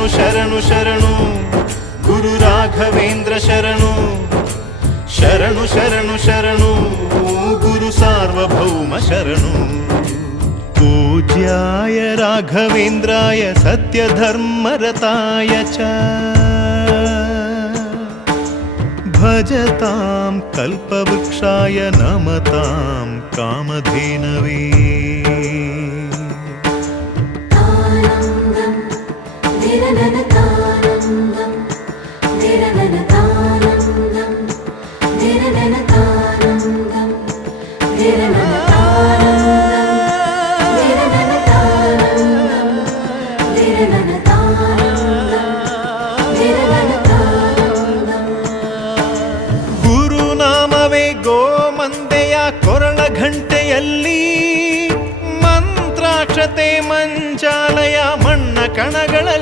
ಶರಣು ಶರಣು ಶರಣು ಗುರು ರಾಘವೇಂದ್ರ ಶರಣು ಶರಣು ಶರಣು ಶರಣು ಗುರು ಸಾರ್ವಭೌಮ ಶರಣು पूज्याय राघवेन्द्राय सत्यधर्मरताय च भजतां कल्पवृक्षाय नमतां कामधेनवे ಗುರುನಾಮವೇ ಗೋಮಂದೆಯ ಕೊರಳ ಘಂಟೆಯಲ್ಲಿ ಮಂತ್ರಾಕ್ಷತೆ ಮಂಚಾಲಯ ಮಣ್ಣ ಕಣಗಳಲ್ಲಿ